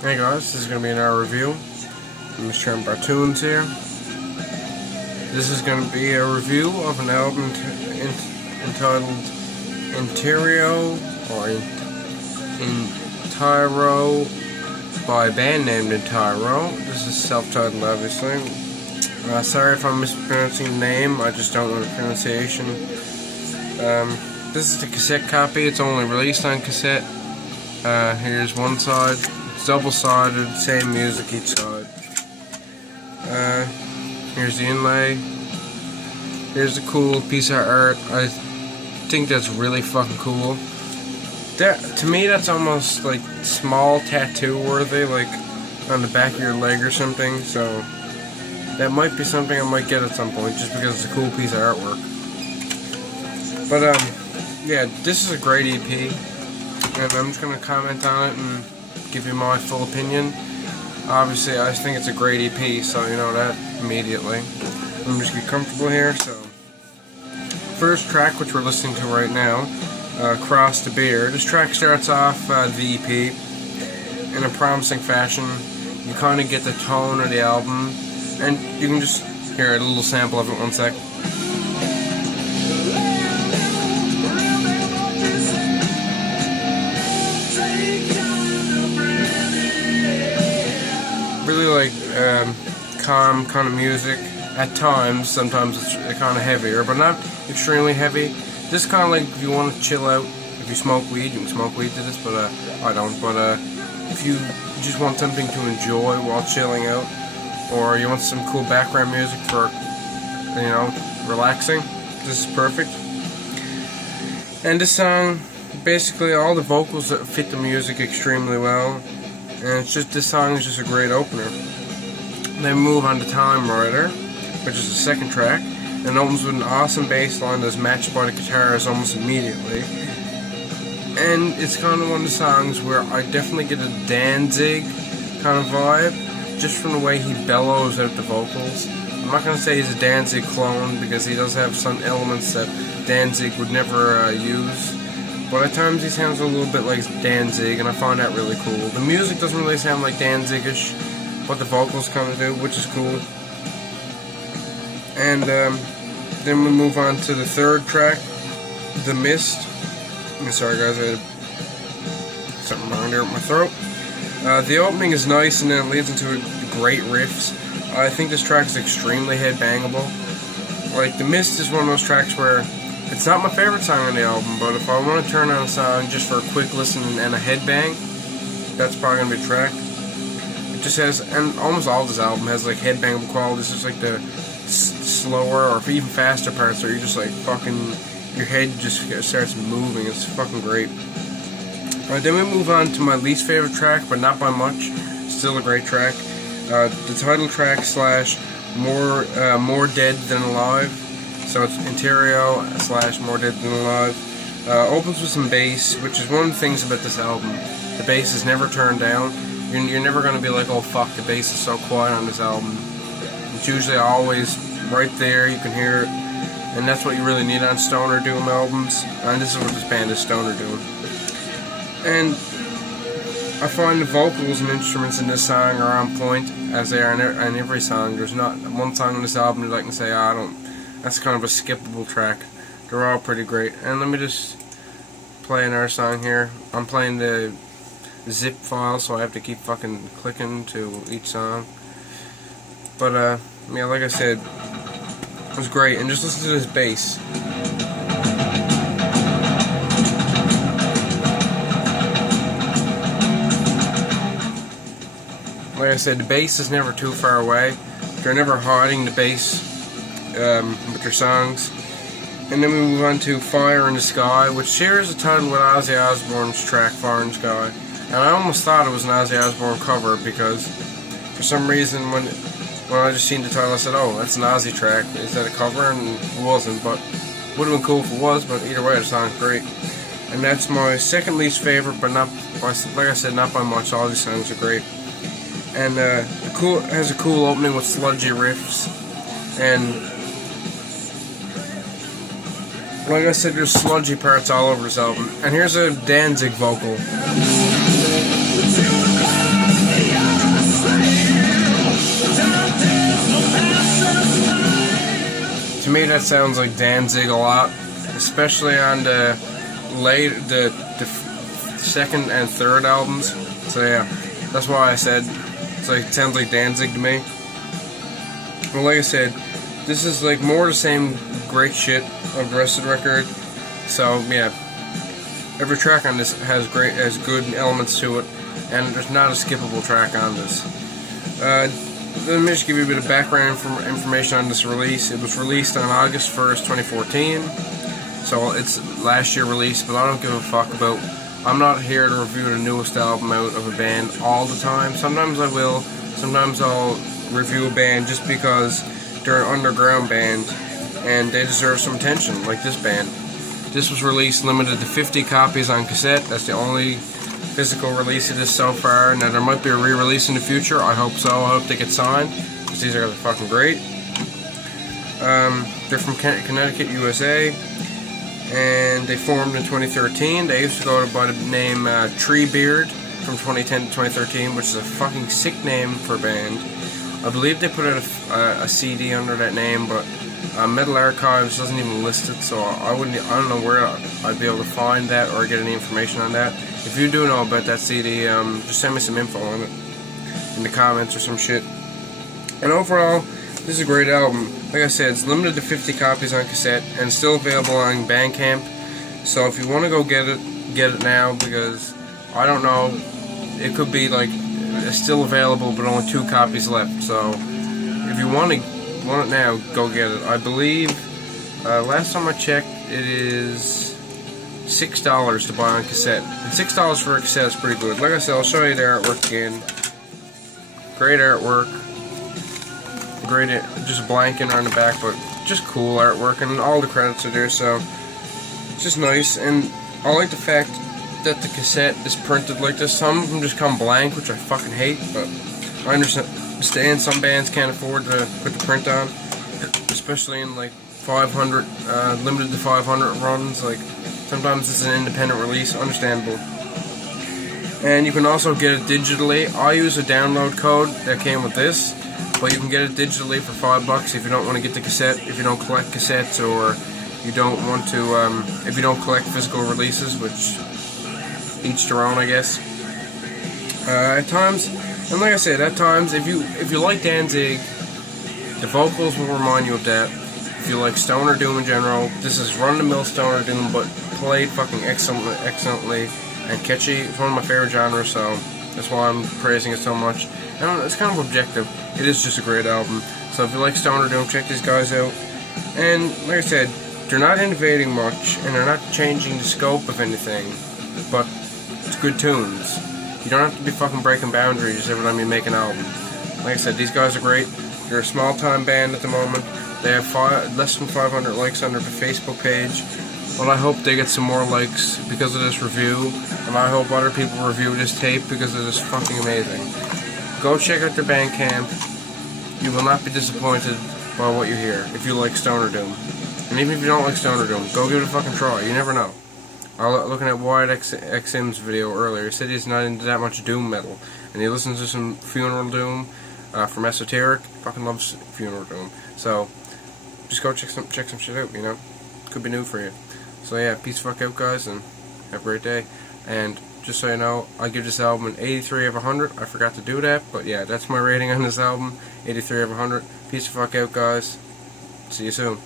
Hey guys, this is going to be another review. I'm just trying tunes here. This is going to be a review of an album entitled Entierro, or Entierro, by a band named Entierro. This is self-titled, obviously. Sorry if I'm mispronouncing the name, I just don't know the pronunciation. This is the cassette copy, it's only released on cassette. Here's one side. It's double-sided, same music each side. Here's the inlay. Here's a cool piece of art. I think that's really fucking cool. To me, that's almost like small tattoo worthy, like on the back of your leg or something. So that might be something I might get at some point, just because it's a cool piece of artwork. But yeah, this is a great EP, and I'm just gonna comment on it and give you my full opinion. Obviously, I think it's a great EP, so you know that immediately. Let me just get comfortable here. So, first track, which we're listening to right now, Treebeard. This track starts off the EP in a promising fashion. You kind of get the tone of the album, and you can just hear a little sample of it. One sec. Really like calm kind of music at times. Sometimes it's kind of heavier, but not extremely heavy. This kind of like if you want to chill out. If you smoke weed, you can smoke weed to this, but I don't. But if you just want something to enjoy while chilling out, or you want some cool background music for, you know, relaxing, this is perfect. And this song, basically all the vocals that fit the music extremely well. And it's just, this song is just a great opener. Then we move on to Time Rider, which is the second track, and opens with an awesome bass line that's matched by the guitars almost immediately. And it's kind of one of the songs where I definitely get a Danzig kind of vibe, just from the way he bellows out the vocals. I'm not going to say he's a Danzig clone, because he does have some elements that Danzig would never use. But at times he sounds a little bit like Danzig, and I find that really cool. The music doesn't really sound like Danzig-ish, but the vocals kind of do, which is cool. And then we move on to the third track, The Mist. I'm sorry guys, I had something wrong there with my throat. The opening is nice, and then it leads into great riffs. I think this track is extremely headbangable. Like, The Mist is one of those tracks where it's not my favorite song on the album, but if I want to turn on a song just for a quick listen and a headbang, that's probably going to be a track. It just has, and almost all of this album has like headbangable qualities, just like the slower or even faster parts where you're just like fucking, your head just starts moving. It's fucking great. Alright, then we move on to my least favorite track, but not by much. Still a great track. The title track / More Dead Than Alive. So it's Entierro / More Dead Than Alive. Opens with some bass, which is one of the things about this album. The bass is never turned down. You're never going to be like, oh fuck, the bass is so quiet on this album. It's usually always right there, you can hear it. And that's what you really need on stoner doom albums. And this is what this band is, stoner doom. And I find the vocals and instruments in this song are on point, as they are in every song. There's not one song on this album that I can say, that's kind of a skippable track. They're all pretty great. And let me just play another song here. I'm playing the zip file, so I have to keep fucking clicking to each song. But yeah, like I said, it was great. And just listen to this bass. Like I said, the bass is never too far away. They're never hiding the bass with their songs. And then we move on to Fire in the Sky, which shares the title with Ozzy Osbourne's track Fire in the Sky. And I almost thought it was an Ozzy Osbourne cover, because for some reason when I just seen the title I said, oh, that's an Ozzy track, is that a cover? And it wasn't, but would have been cool if it was. But either way, the song's great. And that's my second least favorite, but not by, like I said, not by much. All these songs are great. And has a cool opening with sludgy riffs, and like I said, there's sludgy parts all over this album. And here's a Danzig vocal. that sounds like Danzig a lot, especially on the second and third albums. So yeah, that's why I said it sounds like Danzig to me. Well, like I said, this is like more the same great shit of the rest of the record. So yeah, every track on this has good elements to it, and there's not a skippable track on this. Let me just give you a bit of background information on this release. It was released on August 1st, 2014. So it's last year release, but I don't give a fuck about. I'm not here to review the newest album out of a band all the time. Sometimes I will. Sometimes I'll review a band just because they're an underground band and they deserve some attention, like this band. This was released limited to 50 copies on cassette. That's the only physical release of this so far. Now there might be a re-release in the future. I hope so. I hope they get signed, because these are fucking great. They're from Connecticut, USA, and they formed in 2013. They used to go by the name Treebeard from 2010 to 2013, which is a fucking sick name for a band. I believe they put out a CD under that name, but Metal Archives doesn't even list it, so I don't know where I'd be able to find that or get any information on that. If you do know about that CD, just send me some info on it in the comments or some shit. And overall, this is a great album. Like I said, it's limited to 50 copies on cassette and still available on Bandcamp. So if you want to go get it now, because I don't know, it could be like it's still available but only 2 copies left. So if you want it now, go get it. I believe last time I checked, it is $6 to buy on cassette. And $6 for a cassette is pretty good. Like I said, I'll show you the artwork again. Great artwork. Great, just blanking on the back, but just cool artwork, and all the credits are there, so it's just nice. And I like the fact that the cassette is printed like this. Some of them just come blank, which I fucking hate, but I understand some bands can't afford to put the print on, especially in like 500 limited to 500 runs. Like sometimes it's an independent release, understandable. And you can also get it digitally. I use a download code that came with this, but you can get it digitally for $5 if you don't want to get the cassette, if you don't collect cassettes, or you don't want to, if you don't collect physical releases, which each their own, I guess. At times, and like I said, at times, if you like Danzig, the vocals will remind you of that. If you like stoner doom in general, this is run-of-the-mill stoner doom, but played fucking excellently and catchy. It's one of my favorite genres, so that's why I'm praising it so much. And it's kind of objective. It is just a great album. So if you like stoner doom, check these guys out. And like I said, they're not innovating much, and they're not changing the scope of anything, but it's good tunes. You don't have to be fucking breaking boundaries every time you make an album. Like I said, these guys are great. They're a small-time band at the moment. They have less than 500 likes on their Facebook page. Well, I hope they get some more likes because of this review, and I hope other people review this tape because it is fucking amazing. Go check out their Bandcamp. You will not be disappointed by what you hear if you like stoner doom. And even if you don't like stoner doom, go give it a fucking try. You never know. I was looking at Wyatt XM's video earlier. He said he's not into that much doom metal, and he listens to some funeral doom from Esoteric. Fucking loves funeral doom. So just go check some shit out. You know, could be new for you. So yeah, peace the fuck out, guys, and have a great day. And just so you know, I give this album an 83 of 100. I forgot to do that, but yeah, that's my rating on this album. 83 of 100. Peace the fuck out, guys. See you soon.